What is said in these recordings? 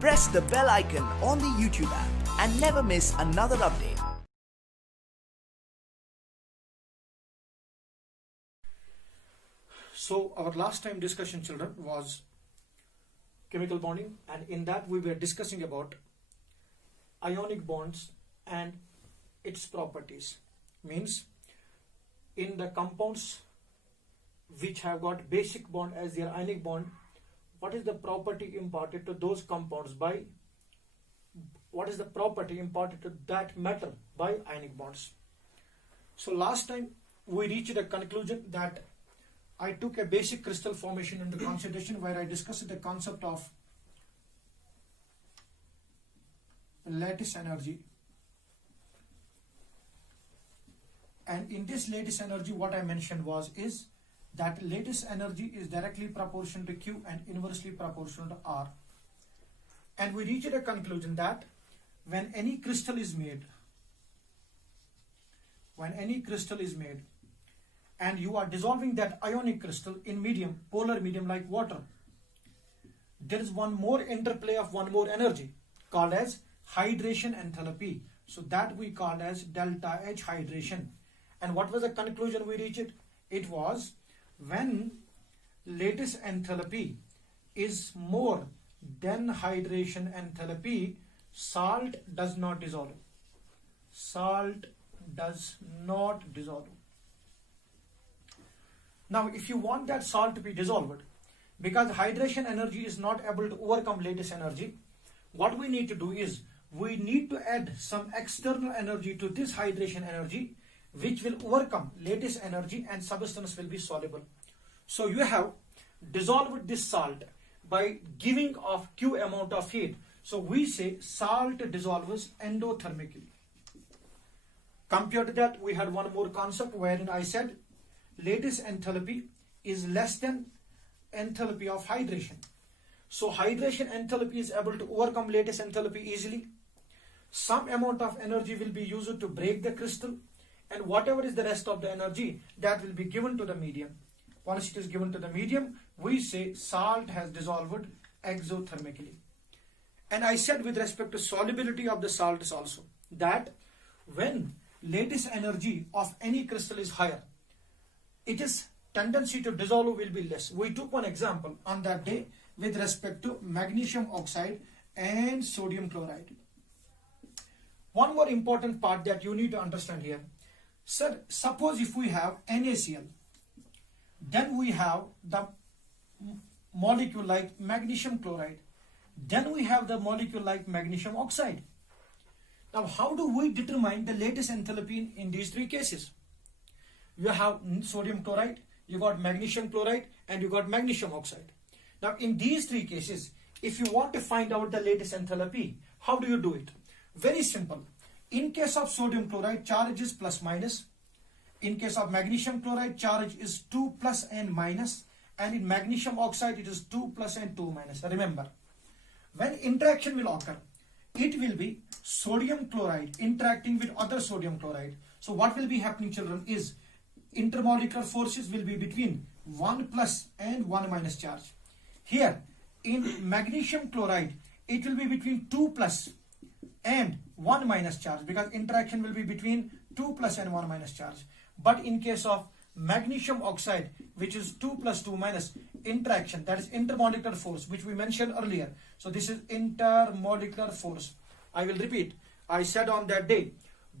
Press the bell icon on the YouTube app and never miss another update. So our last time discussion, children, was chemical bonding, and in that we were discussing about ionic bonds and its properties. Means in the compounds which have got basic bond as their ionic bond, what is the property imparted to those compounds by, what is the property imparted to that metal by ionic bonds. So last time we reached a conclusion that I took a basic crystal formation into consideration, where I discussed the concept of lattice energy. And in this lattice energy, what I mentioned is that lattice energy is directly proportional to Q and inversely proportional to R. And we reached a conclusion that when any crystal is made, and you are dissolving that ionic crystal in medium, polar medium like water, there is one more interplay of one more energy called as hydration enthalpy. So that we called as delta H hydration. And what was the conclusion we reached? It was when lattice enthalpy is more than hydration enthalpy, salt does not dissolve. Salt does not dissolve. Now, if you want that salt to be dissolved, because hydration energy is not able to overcome lattice energy, what we need to do is we need to add some external energy to this hydration energy, which will overcome lattice energy, and substance will be soluble. So you have dissolved this salt by giving off Q amount of heat. So we say salt dissolves endothermically. Compared to that, we had one more concept wherein I said lattice enthalpy is less than enthalpy of hydration. So hydration enthalpy is able to overcome lattice enthalpy easily. Some amount of energy will be used to break the crystal, and whatever is the rest of the energy, that will be given to the medium. Once it is given to the medium, we say salt has dissolved exothermically. And I said with respect to solubility of the salts also, that when lattice energy of any crystal is higher, its tendency to dissolve will be less. We took one example on that day with respect to magnesium oxide and sodium chloride. One more important part that you need to understand here. Sir, suppose if we have NaCl, then we have the molecule like magnesium chloride, then we have the molecule like magnesium oxide. Now, how do we determine the lattice enthalpy in these three cases? You have sodium chloride, you got magnesium chloride, and you got magnesium oxide. Now, in these three cases, if you want to find out the lattice enthalpy, how do you do it? Very simple. In case of sodium chloride, charge is plus minus. In case of magnesium chloride, charge is 2 plus and minus. And in magnesium oxide, it is 2 plus and 2 minus. Remember, when interaction will occur, it will be sodium chloride interacting with other sodium chloride. So what will be happening, children, is intermolecular forces will be between 1 plus and 1 minus charge. Here, in magnesium chloride, it will be between 2 plus and 1 minus charge, because interaction will be between 2 plus and 1 minus charge. But in case of magnesium oxide, which is 2 plus 2 minus, interaction, that is intermolecular force, which we mentioned earlier. So this is intermolecular force. I will repeat. I said on that day,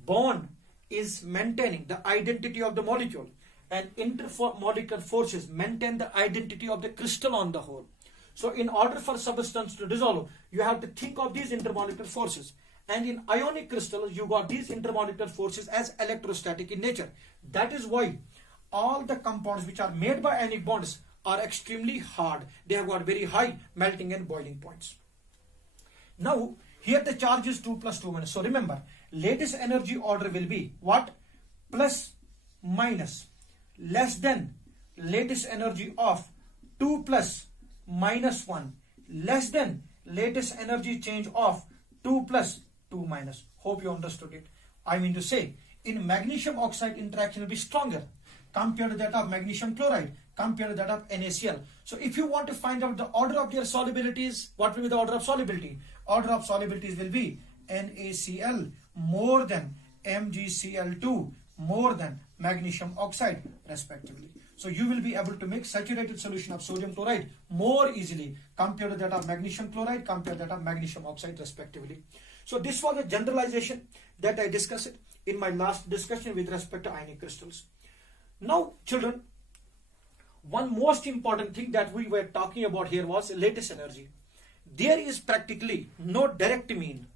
bond is maintaining the identity of the molecule, and intermolecular forces maintain the identity of the crystal on the whole. So in order for substance to dissolve, you have to think of these intermolecular forces. And in ionic crystals, you got these intermolecular forces as electrostatic in nature. That is why all the compounds which are made by ionic bonds are extremely hard. They have got very high melting and boiling points. Now, here the charge is 2 plus 2 minus. So remember, lattice energy order will be what? Plus minus less than lattice energy of 2 plus minus 1 less than lattice energy change of 2 plus 2 minus. Hope you understood it. I mean to say, in magnesium oxide, interaction will be stronger compared to that of magnesium chloride, compared to that of NaCl. So if you want to find out the order of their solubilities, what will be the order of solubility? Order of solubilities will be NaCl more than MgCl2 more than magnesium oxide respectively. So you will be able to make saturated solution of sodium chloride more easily compared to that of magnesium chloride, compared to that of magnesium oxide respectively. So this was a generalization that I discussed in my last discussion with respect to ionic crystals. Now children, one most important thing that we were talking about here was lattice energy. There is practically no direct mean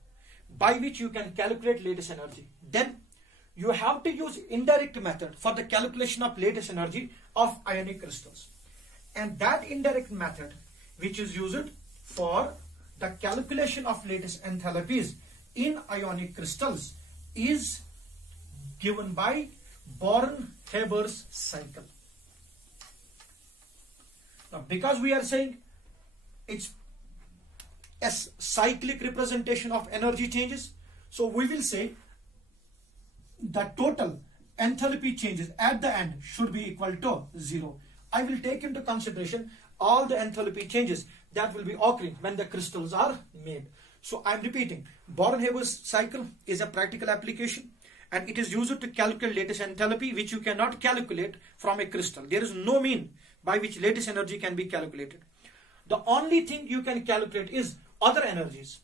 by which you can calculate lattice energy. Then you have to use indirect method for the calculation of lattice energy of ionic crystals. And that indirect method which is used for the calculation of lattice enthalpies in ionic crystals is given by Born-Haber's cycle. Now because we are saying it's a cyclic representation of energy changes, so we will say the total enthalpy changes at the end should be equal to 0. I will take into consideration all the enthalpy changes that will be occurring when the crystals are made. So I am repeating, Born-Haber's cycle is a practical application and it is used to calculate lattice enthalpy which you cannot calculate from a crystal. There is no mean by which lattice energy can be calculated. The only thing you can calculate is other energies,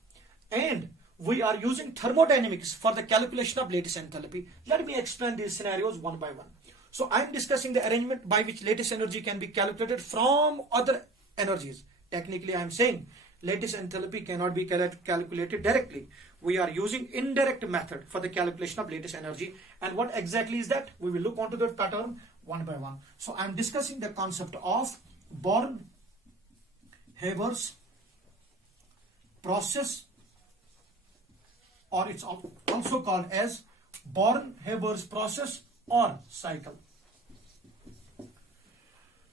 and we are using thermodynamics for the calculation of lattice enthalpy. Let me explain these scenarios one by one. So I am discussing the arrangement by which lattice energy can be calculated from other energies. Technically I am saying lattice enthalpy cannot be calculated directly. We are using indirect method for the calculation of lattice energy. And what exactly is that? We will look onto that pattern one by one. So I am discussing the concept of Born-Haber's process, or it's also called as Born-Haber's process or cycle.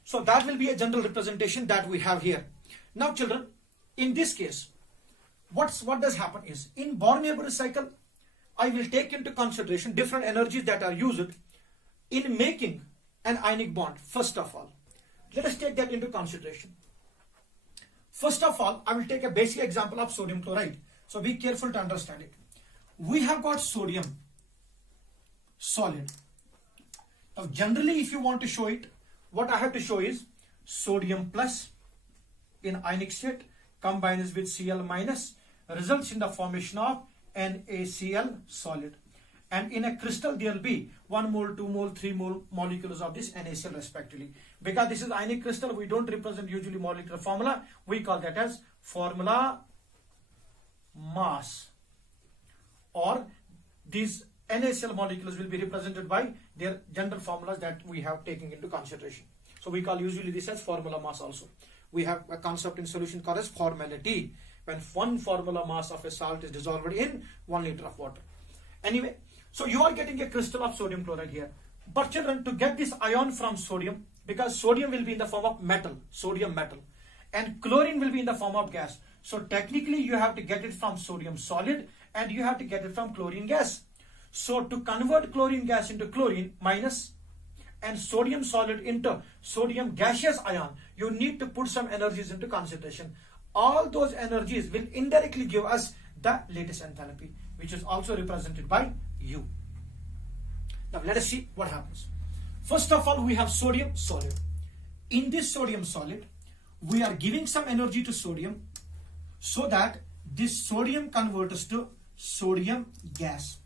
So that will be a general representation that we have here. Now children, in this case, what does happen is, in Born-Haber's cycle, I will take into consideration different energies that are used in making an ionic bond. First of all, let us take that into consideration. First of all, I will take a basic example of sodium chloride. So be careful to understand it. We have got sodium solid. Now generally if you want to show it, what I have to show is sodium plus in ionic state combines with Cl minus results in the formation of NaCl solid. And in a crystal there will be 1 mole, 2 mole, 3 mole molecules of this NaCl respectively. Because this is ionic crystal, we don't represent usually molecular formula. We call that as formula mass. Or these NaCl molecules will be represented by their general formulas that we have taken into consideration. So we call usually this as formula mass also. We have a concept in solution called as formality, when 1 formula mass of a salt is dissolved in 1 liter of water. Anyway, so you are getting a crystal of sodium chloride here. But children, to get this ion from sodium, because sodium will be in the form of metal, sodium metal, and chlorine will be in the form of gas. So technically you have to get it from sodium solid and you have to get it from chlorine gas. So to convert chlorine gas into chlorine minus and sodium solid into sodium gaseous ion, you need to put some energies into consideration. All those energies will indirectly give us the lattice enthalpy, which is also represented by U. Now let us see what happens. First of all, we have sodium solid. In this sodium solid, we are giving some energy to sodium so that this sodium converts to sodium gas.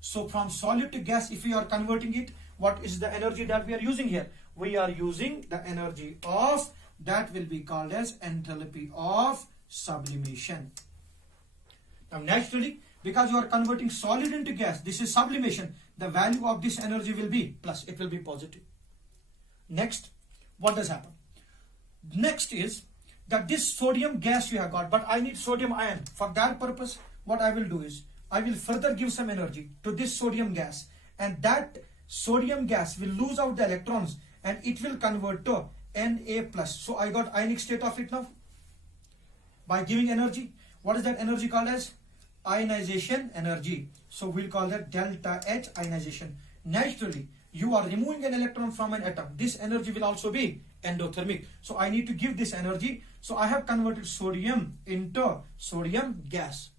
So from solid to gas, if we are converting it, what is the energy that we are using here? We are using the energy of, that will be called as enthalpy of sublimation. Now naturally, because you are converting solid into gas, this is sublimation, the value of this energy will be plus, it will be positive. Next, what does happen? Next is that this sodium gas you have got, but I need sodium ion. For that purpose, what I will do is, I will further give some energy to this sodium gas, and that sodium gas will lose out the electrons and it will convert to Na plus. So I got ionic state of it now by giving energy. What is that energy called as? Ionization energy. So we'll call that delta H ionization. Naturally, you are removing an electron from an atom. This energy will also be endothermic. So I need to give this energy. So I have converted sodium into sodium gas.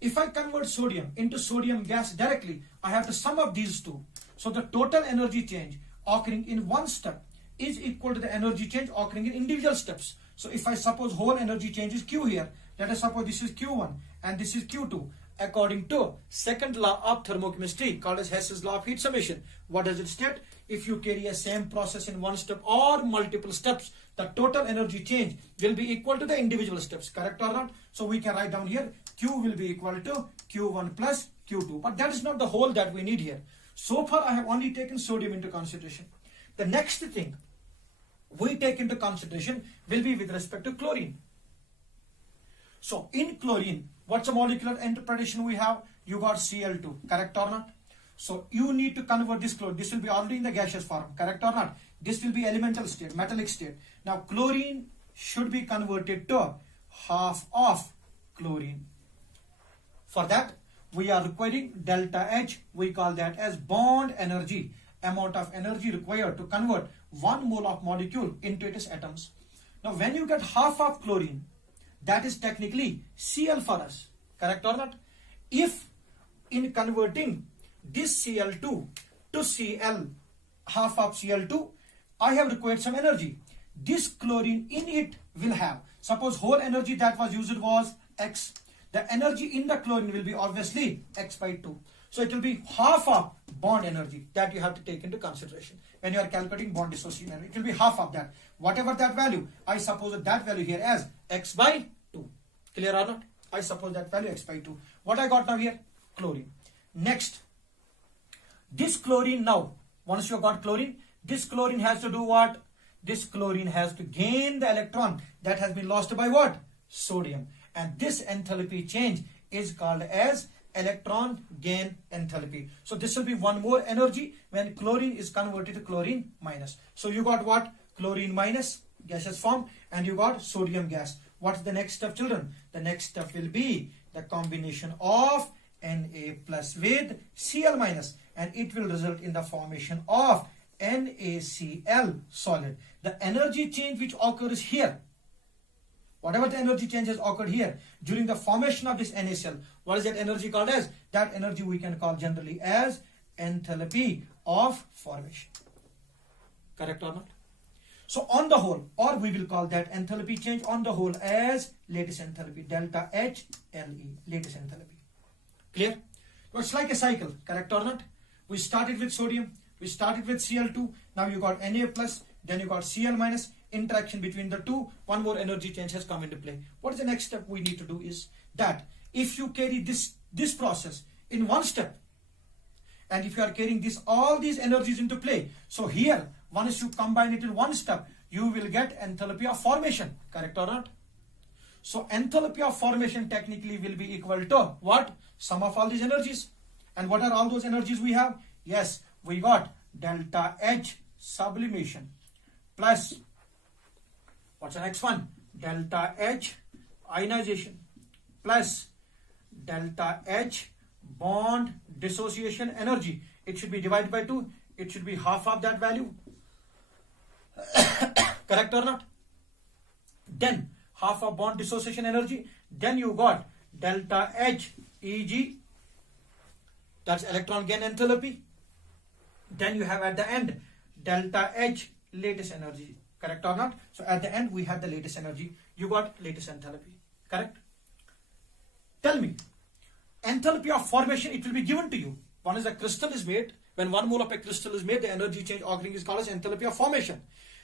If I convert sodium into sodium gas directly, I have to sum up these two. So the total energy change occurring in one step is equal to the energy change occurring in individual steps. So if I suppose whole energy change is Q here, let us suppose this is Q1 and this is Q2. According to second law of thermochemistry called as Hess's law of heat summation, what does it state? If you carry a same process in one step or multiple steps, the total energy change will be equal to the individual steps. Correct or not? So we can write down here Q will be equal to Q1 plus Q2. But that is not the whole that we need here. So far I have only taken sodium into consideration. The next thing we take into consideration will be with respect to chlorine. So in chlorine, what's the molecular interpretation we have? You got Cl2, correct or not? So you need to convert this chlorine. This will be already in the gaseous form, correct or not? This will be elemental state, metallic state. Now chlorine should be converted to half of chlorine. For that, we are requiring delta H. We call that as bond energy, amount of energy required to convert 1 mole of molecule into its atoms. Now when you get half of chlorine, that is technically Cl for us, correct or not? If in converting this Cl2 to Cl, half of Cl2, I have required some energy. This chlorine in it will have, suppose whole energy that was used was X. The energy in the chlorine will be obviously X by 2. So it will be half of bond energy that you have to take into consideration. When you are calculating bond dissociation energy, it will be half of that. Whatever that value, I suppose that value here as X by 2. Clear or not? I suppose that value X by 2. What I got now here? Chlorine. Next, this chlorine now, once you got chlorine, this chlorine has to do what? This chlorine has to gain the electron that has been lost by what? Sodium. And this enthalpy change is called as electron gain enthalpy. So this will be one more energy when chlorine is converted to chlorine minus. So you got what? Chlorine minus, gaseous form, and you got sodium gas. What's the next step, children? The next step will be the combination of Na plus with Cl minus, and it will result in the formation of NaCl solid. The energy change which occurs here, whatever the energy change has occurred here during the formation of this NaCl, what is that energy called as? That energy we can call generally as enthalpy of formation. Correct or not? So on the whole, or we will call that enthalpy change on the whole as lattice enthalpy, delta HLE, lattice enthalpy. Clear? So it's like a cycle, correct or not? We started with sodium, we started with Cl2, now you got Na plus, then you got Cl minus, interaction between the two, one more energy change has come into play. What is the next step we need to do is that if you carry this process in one step, and if you are carrying all these energies into play, so here, once you combine it in one step, you will get enthalpy of formation, correct or not? So enthalpy of formation technically will be equal to what? Sum of all these energies. And what are all those energies we have? Yes, we got delta H sublimation plus, what's the next one? Delta H ionization plus delta H bond dissociation energy. It should be divided by 2. It should be half of that value. Correct or not? Then half of bond dissociation energy. Then you got delta H Eg, that's electron gain enthalpy. Then you have at the end delta H lattice energy. Correct or not? So at the end we have the lattice energy. You got lattice enthalpy. Correct? Tell me, enthalpy of formation, it will be given to you. One is a crystal is made. When 1 mole of a crystal is made, the energy change occurring is called as enthalpy of formation.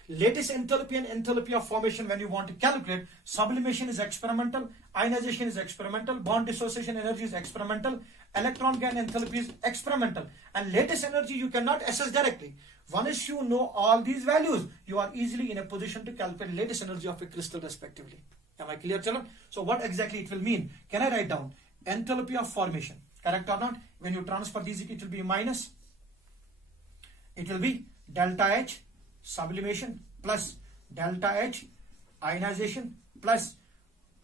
Lattice enthalpy and enthalpy of formation, when you want to calculate, sublimation is experimental, ionization is experimental, bond dissociation energy is experimental, electron gain enthalpy is experimental, and lattice energy you cannot assess directly. Once you know all these values, you are easily in a position to calculate lattice energy of a crystal respectively. Am I clear, children? So what exactly it will mean? Can I write down enthalpy of formation? Correct or not? When you transfer these, it will be minus. It will be delta H sublimation plus delta H ionization plus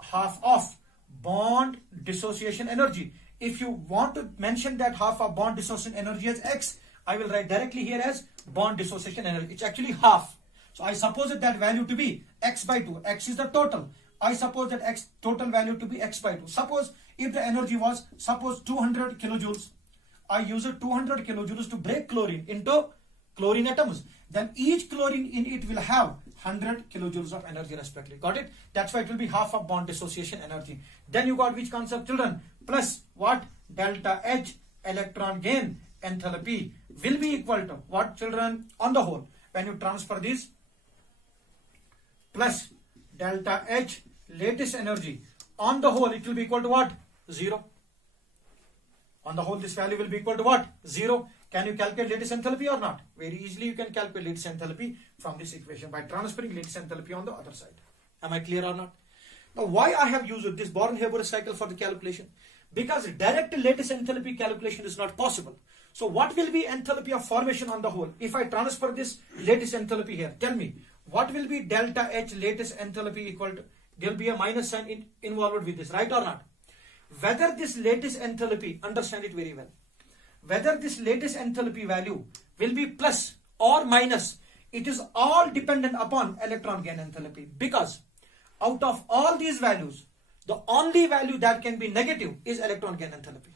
half of bond dissociation energy. If you want to mention that half of bond dissociation energy as X, I will write directly here as bond dissociation energy. It's actually half. So I suppose that value to be x by 2. X is the total. I suppose that x total value to be x by 2. Suppose if the energy was 200 kilojoules, I use 200 kilojoules to break chlorine into chlorine atoms. Then each chlorine in it will have 100 kilojoules of energy respectively. Got it? That's why it will be half of bond dissociation energy. Then you got which concept, children? Plus what? Delta H electron gain enthalpy will be equal to what, children? On the whole, when you transfer this, plus delta H lattice energy, on the whole it will be equal to what? 0. On the whole this value will be equal to what? 0. Can you calculate lattice enthalpy or not? Very easily you can calculate lattice enthalpy from this equation by transferring lattice enthalpy on the other side. Am I clear or not? Now why I have used this Born-Haber cycle for the calculation? Because direct lattice enthalpy calculation is not possible. So what will be enthalpy of formation on the whole? If I transfer this lattice enthalpy here, tell me what will be delta H lattice enthalpy equal to? There will be a minus sign involved with this, right or not? Whether this lattice enthalpy, understand it very well, whether this lattice enthalpy value will be plus or minus, it is all dependent upon electron gain enthalpy, because out of all these values, the only value that can be negative is electron gain enthalpy.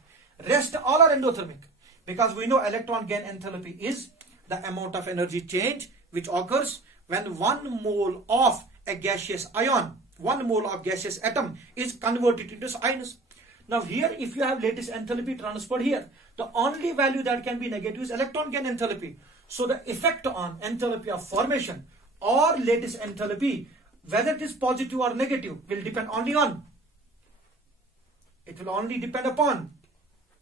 Rest all are endothermic, because we know electron gain enthalpy is the amount of energy change which occurs when 1 mole of a gaseous ion, 1 mole of gaseous atom is converted into ions. Now here if you have lattice enthalpy transferred here, the only value that can be negative is electron gain enthalpy. So the effect on enthalpy of formation or lattice enthalpy, whether it is positive or negative, will depend only on, it will only depend upon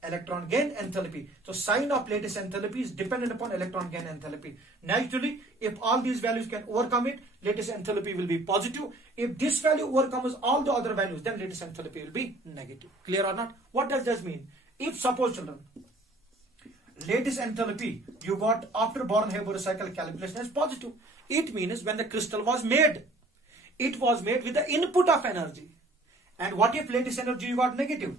electron gain enthalpy. So sign of lattice enthalpy is dependent upon electron gain enthalpy. Naturally, if all these values can overcome it, lattice enthalpy will be positive. If this value overcomes all the other values, then lattice enthalpy will be negative. Clear or not? What does this mean? If suppose, children, lattice enthalpy you got after Born-Haber cycle calculation as positive, it means when the crystal was made, it was made with the input of energy. And what if lattice energy you got negative?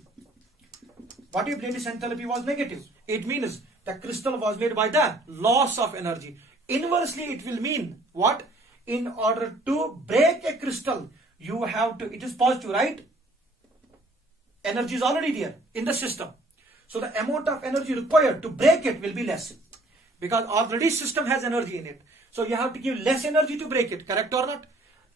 What if lattice enthalpy was negative? It means the crystal was made by the loss of energy. Inversely, it will mean what? In order to break a crystal, you have to, it is positive, right? Energy is already there in the system. So the amount of energy required to break it will be less, because already system has energy in it. So you have to give less energy to break it, correct or not?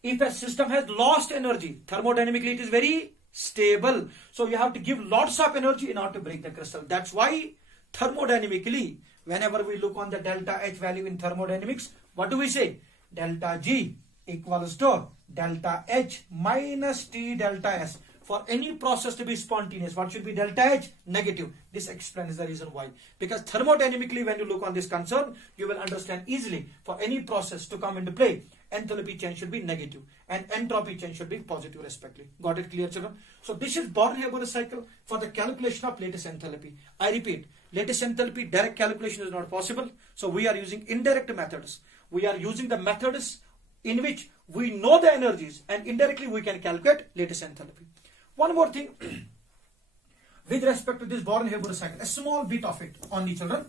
If a system has lost energy, thermodynamically it is very stable. So you have to give lots of energy in order to break the crystal. That's why thermodynamically, whenever we look on the delta H value in thermodynamics, what do we say? Delta G equals to delta H minus T delta S. For any process to be spontaneous, what should be delta H? Negative. This explains the reason why. Because thermodynamically, when you look on this concern, you will understand easily. For any process to come into play, enthalpy change should be negative and entropy change should be positive respectively. Got it clear, children? So this is Born-Haber cycle for the calculation of lattice enthalpy. I repeat, lattice enthalpy direct calculation is not possible. So we are using indirect methods. We are using the methods in which we know the energies and indirectly we can calculate lattice enthalpy. One more thing with respect to this Born-Haber cycle, a small bit of it only, children.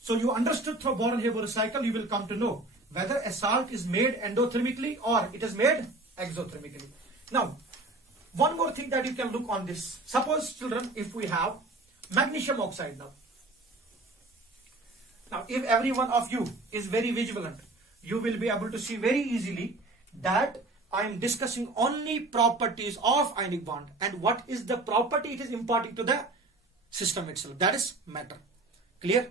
So you understood through Born-Haber cycle, you will come to know whether a salt is made endothermically or it is made exothermically. Now, one more thing that you can look on this. Suppose, children, if we have magnesium oxide now. Now, if every one of you is very vigilant, you will be able to see very easily that I am discussing only properties of ionic bond and what is the property it is imparting to the system itself. That is matter. Clear?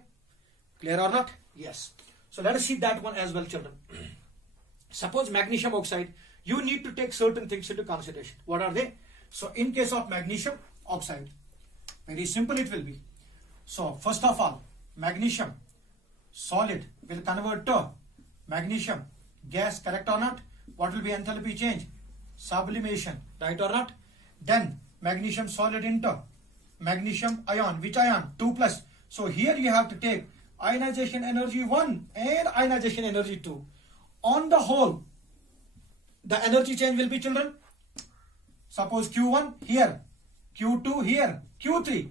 Clear or not? Yes. So let us see that one as well, children. Suppose magnesium oxide, you need to take certain things into consideration. What are they? So in case of magnesium oxide, very simple it will be. So first of all, magnesium solid will convert to magnesium gas, correct or not? What will be enthalpy change? Sublimation, right or not? Then magnesium solid into magnesium ion. Which ion? 2 plus. So here you have to take ionization energy 1 and ionization energy 2. On the whole, the energy change will be, children, suppose Q1 here, Q2 here, Q3.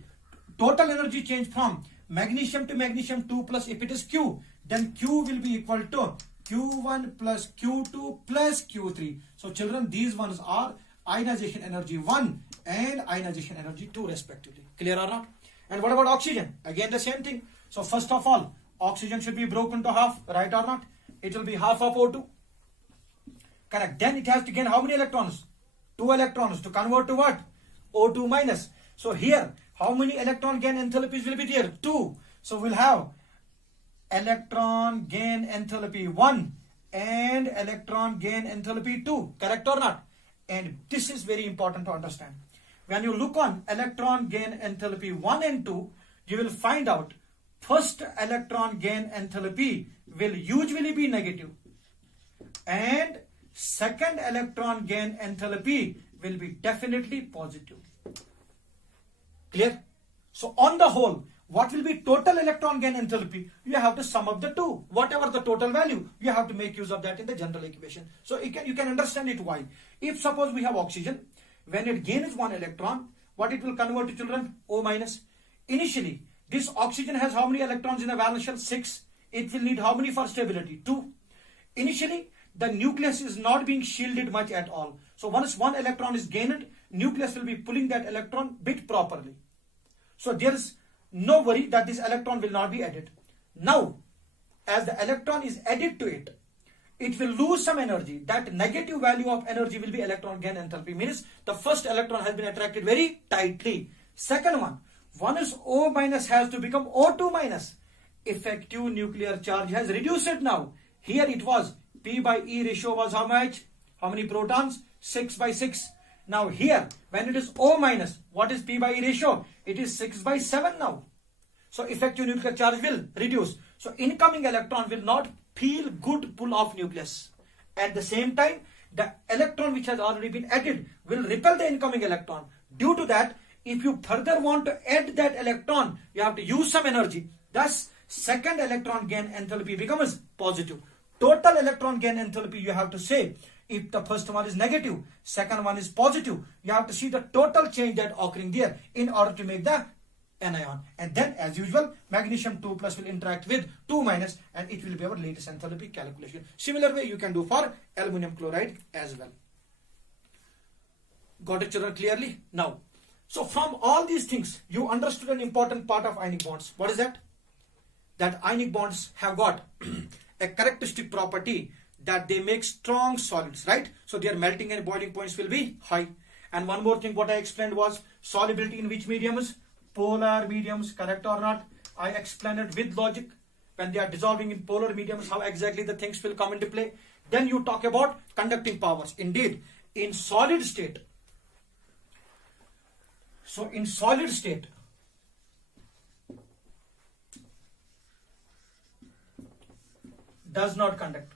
total energy change from magnesium to magnesium 2 plus if it is Q, then Q will be equal to Q1 plus Q2 plus Q3. So children, these ones are ionization energy 1 and ionization energy 2 respectively. Clear or not? And what about oxygen? Again the same thing. So first of all, oxygen should be broken to half, right or not? It will be half of O2. Correct. Then it has to gain how many electrons? 2 electrons to convert to what? O2 minus. So here, how many electron gain enthalpies will be there? 2. So we'll have electron gain enthalpy 1 and electron gain enthalpy 2. Correct or not? And this is very important to understand. When you look on electron gain enthalpy 1 and 2, you will find out first electron gain enthalpy will usually be negative and second electron gain enthalpy will be definitely positive. Clear? So on the whole, what will be total electron gain enthalpy? You have to sum up the two. Whatever the total value, you have to make use of that in the general equation. So you can understand it why. If suppose we have oxygen, when it gains 1 electron, what it will convert to children? O minus. Initially, this oxygen has how many electrons in the valence shell? 6. It will need how many for stability? 2. Initially, the nucleus is not being shielded much at all. So once 1 electron is gained, nucleus will be pulling that electron bit properly. So there is no worry that this electron will not be added. Now, as the electron is added to it, it will lose some energy. That negative value of energy will be electron gain enthalpy. Means the first electron has been attracted very tightly. Second one is O minus has to become O2 minus. Effective nuclear charge has reduced it now. Here it was P by E ratio was how much? How many protons? 6 by 6. Now here, when it is O minus, what is P by E ratio? It is 6 by 7 now. So effective nuclear charge will reduce. So incoming electron will not feel good pull of nucleus. At the same time, the electron which has already been added will repel the incoming electron. Due to that, if you further want to add that electron, you have to use some energy. Thus, second electron gain enthalpy becomes positive. Total electron gain enthalpy, you have to say, if the first one is negative, second one is positive, you have to see the total change that occurring there in order to make the anion. And then as usual, magnesium 2 plus will interact with 2 minus and it will be our latest enthalpy calculation. Similar way you can do for aluminum chloride as well. Got it, children, clearly? Now, so from all these things, you understood an important part of ionic bonds. What is that? That ionic bonds have got a characteristic property that they make strong solids, right? So their melting and boiling points will be high. And one more thing, what I explained was solubility in which mediums? Polar mediums, correct or not? I explained it with logic. When they are dissolving in polar mediums, how exactly the things will come into play. Then you talk about conducting powers. Indeed, in solid state, so in solid state, does not conduct.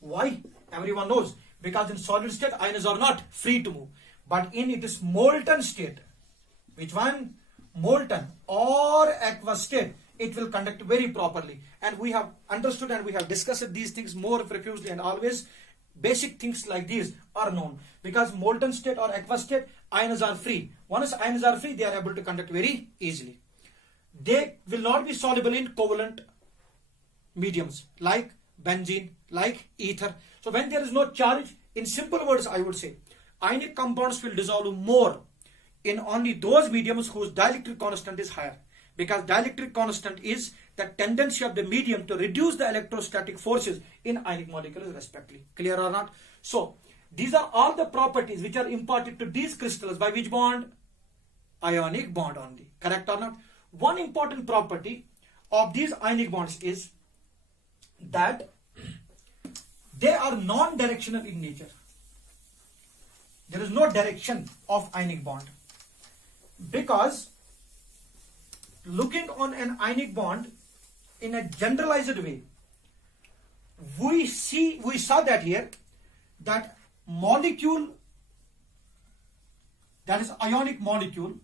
Why? Everyone knows. Because in solid state, ions are not free to move. But in it is molten state. Which one? Molten or aqueous state, it will conduct very properly. And we have understood and we have discussed these things more profusely, and always basic things like these are known. Because molten state or aqueous state, ions are free. Once ions are free, they are able to conduct very easily. They will not be soluble in covalent mediums like benzene, like ether. So when there is no charge, in simple words I would say, ionic compounds will dissolve more in only those mediums whose dielectric constant is higher. Because dielectric constant is the tendency of the medium to reduce the electrostatic forces in ionic molecules respectively. Clear or not? So these are all the properties which are imparted to these crystals by which bond? Ionic bond only. Correct or not? One important property of these ionic bonds is that they are non-directional in nature. There is no direction of ionic bond. Because looking on an ionic bond in a generalized way, we saw that here, that molecule, that is ionic molecule,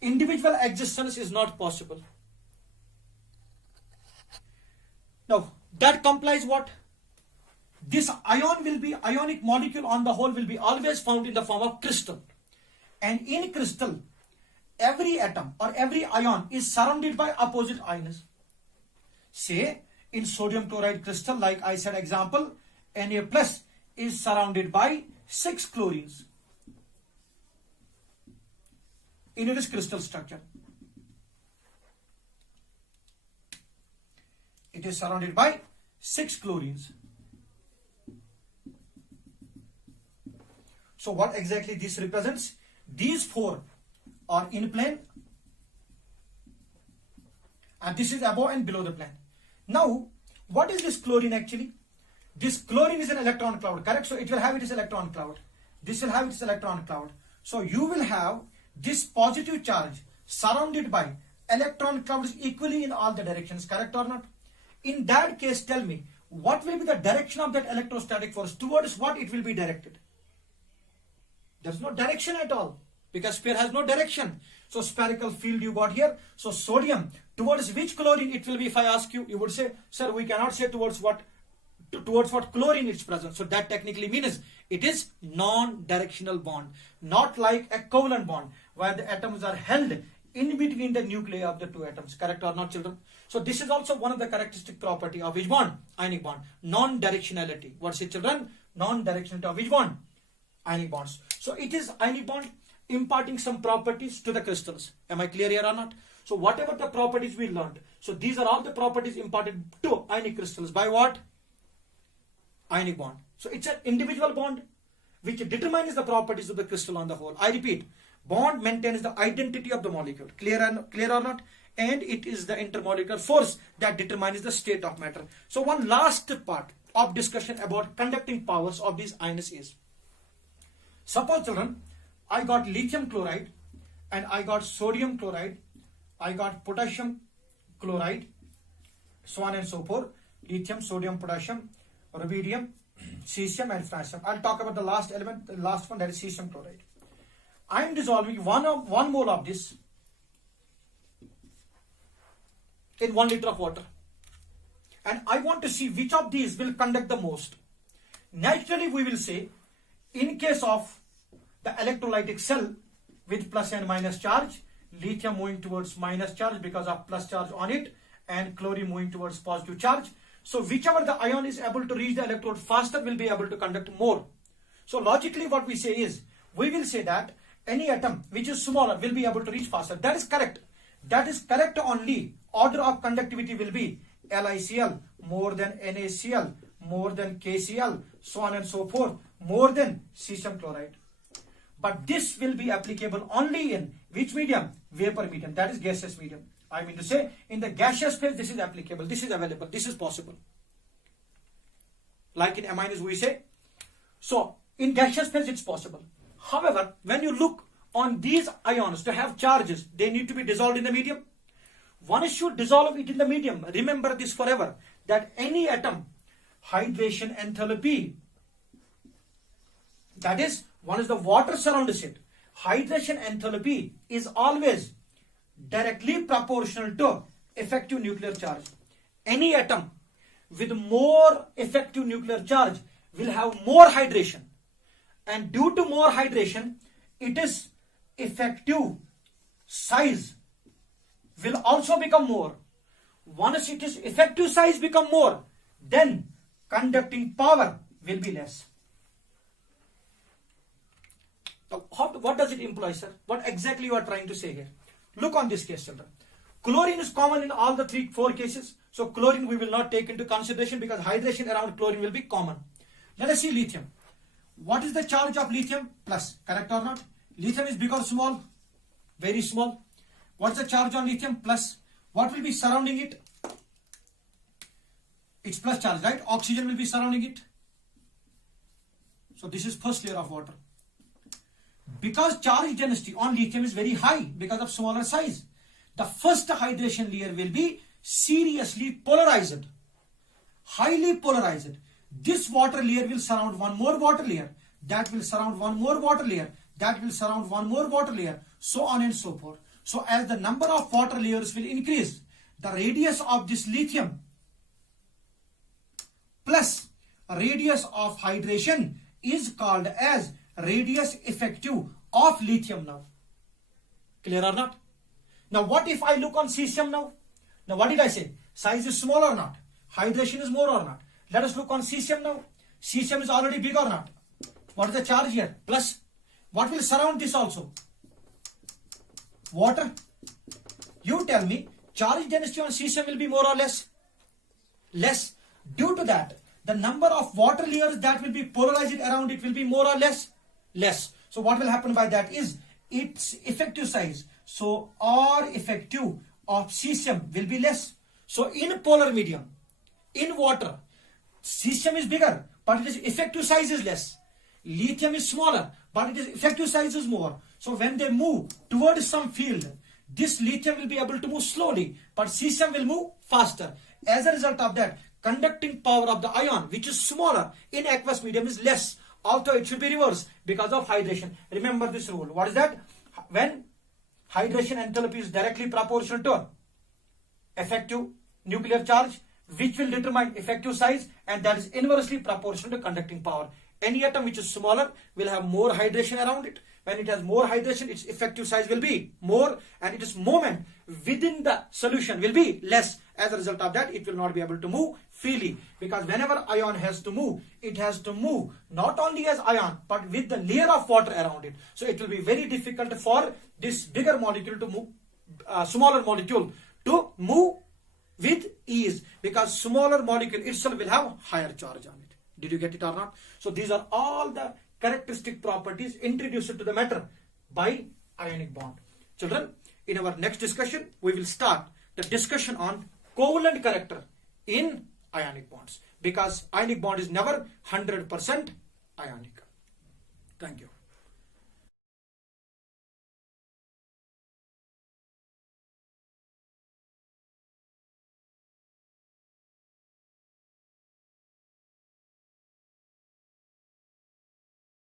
individual existence is not possible. Now, that complies what? This ionic molecule on the whole will be always found in the form of crystal. And in crystal, every atom or every ion is surrounded by opposite ions. Say in sodium chloride crystal, like I said example, Na plus is surrounded by 6 chlorines in its crystal structure. It is surrounded by 6 chlorines. So what exactly this represents? These 4 are in plane and this is above and below the plane. Now, what is this chlorine actually? This chlorine is an electron cloud, correct? So it will have its electron cloud. This will have its electron cloud. So you will have this positive charge surrounded by electron clouds equally in all the directions, correct or not? In that case, tell me, what will be the direction of that electrostatic force? Towards what it will be directed? There's no direction at all because sphere has no direction. So spherical field you got here. So sodium, towards which chlorine it will be? If I ask you, you would say, sir, we cannot say towards what chlorine it's present. So that technically means it is non-directional bond, not like a covalent bond where the atoms are held in between the nuclei of the 2 atoms, correct or not, children? So this is also one of the characteristic property of which bond? Ionic bond. Non-directionality. What's it, children? Non-directionality of which bond? Ionic bonds. So it is ionic bond imparting some properties to the crystals. Am I clear here or not? So whatever the properties we learned, so these are all the properties imparted to ionic crystals by what? Ionic bond. So it's an individual bond which determines the properties of the crystal on the whole. I repeat, bond maintains the identity of the molecule. Clear or not? And it is the intermolecular force that determines the state of matter. So one last part of discussion about conducting powers of these ions is, suppose children, I got lithium chloride and I got sodium chloride, I got potassium chloride, so on and so forth, lithium, sodium, potassium, rubidium, cesium and francium. I'll talk about the last element, the last one, that is cesium chloride. I am dissolving one mole of this in 1 liter of water. And I want to see which of these will conduct the most. Naturally, we will say, in case of the electrolytic cell with plus and minus charge, lithium moving towards minus charge because of plus charge on it, and chlorine moving towards positive charge. So whichever the ion is able to reach the electrode faster will be able to conduct more. So logically what we say is, we will say that any atom which is smaller will be able to reach faster. That is correct. That is correct only. Order of conductivity will be LiCl more than NaCl more than KCl, so on and so forth, more than cesium chloride. But this will be applicable only in which medium? Vapor medium, that is gaseous medium. I mean to say, in the gaseous phase this is applicable, this is available, this is possible. Like in amines we say. So in gaseous phase it's possible. However, when you look on these ions to have charges, they need to be dissolved in the medium. One should dissolve it in the medium. Remember this forever, that any atom, hydration enthalpy, that is, one is the water surrounds it. Hydration enthalpy is always directly proportional to effective nuclear charge. Any atom with more effective nuclear charge will have more hydration. And due to more hydration, its effective size will also become more. Once its effective size become more, then conducting power will be less. Now, what does it imply, sir? What exactly you are trying to say here? Look on this case, children. Chlorine is common in all the 4 cases. So chlorine we will not take into consideration because hydration around chlorine will be common. Let us see lithium. What is the charge of lithium? Plus, correct or not? Lithium is big or small? Very small. What's the charge on lithium? Plus. What will be surrounding it? It's plus charge, right? Oxygen will be surrounding it. So this is first layer of water. Because charge density on lithium is very high because of smaller size, the first hydration layer will be seriously polarized, highly polarized. This water layer will surround one more water layer, that will surround one more water layer, that will surround one more water layer, so on and so forth. So as the number of water layers will increase, the radius of this lithium plus radius of hydration is called as radius effective of lithium now. Clear or not? Now what if I look on cesium now? Now what did I say? Size is small or not? Hydration is more or not? Let us look on cesium now. Cesium is already big or not? What is the charge here? Plus. What will surround this also? Water. You tell me, charge density on cesium will be more or less? Less. Due to that, the number of water layers that will be polarized around it will be more or less? Less. So what will happen by that is its effective size. So R effective of cesium will be less. So in polar medium, in water, cesium is bigger, but its effective size is less. Lithium is smaller, but its effective size is more. So when they move towards some field, this lithium will be able to move slowly, but cesium will move faster. As a result of that, conducting power of the ion, which is smaller in aqueous medium, is less. Although it should be reversed because of hydration. Remember this rule. What is that? When hydration enthalpy is directly proportional to effective nuclear charge, which will determine effective size, and that is inversely proportional to conducting power. Any atom which is smaller will have more hydration around it. When it has more hydration, its effective size will be more, and its moment within the solution will be less. As a result of that, it will not be able to move freely, because whenever ion has to move, it has to move not only as ion but with the layer of water around it. So it will be very difficult for this bigger molecule to move, smaller molecule to move with ease, because smaller molecule itself will have higher charge on it. Did you get it or not? So these are all the characteristic properties introduced to the matter by ionic bond. Children, in our next discussion, we will start the discussion on covalent character in ionic bonds, because ionic bond is never 100% ionic. Thank you.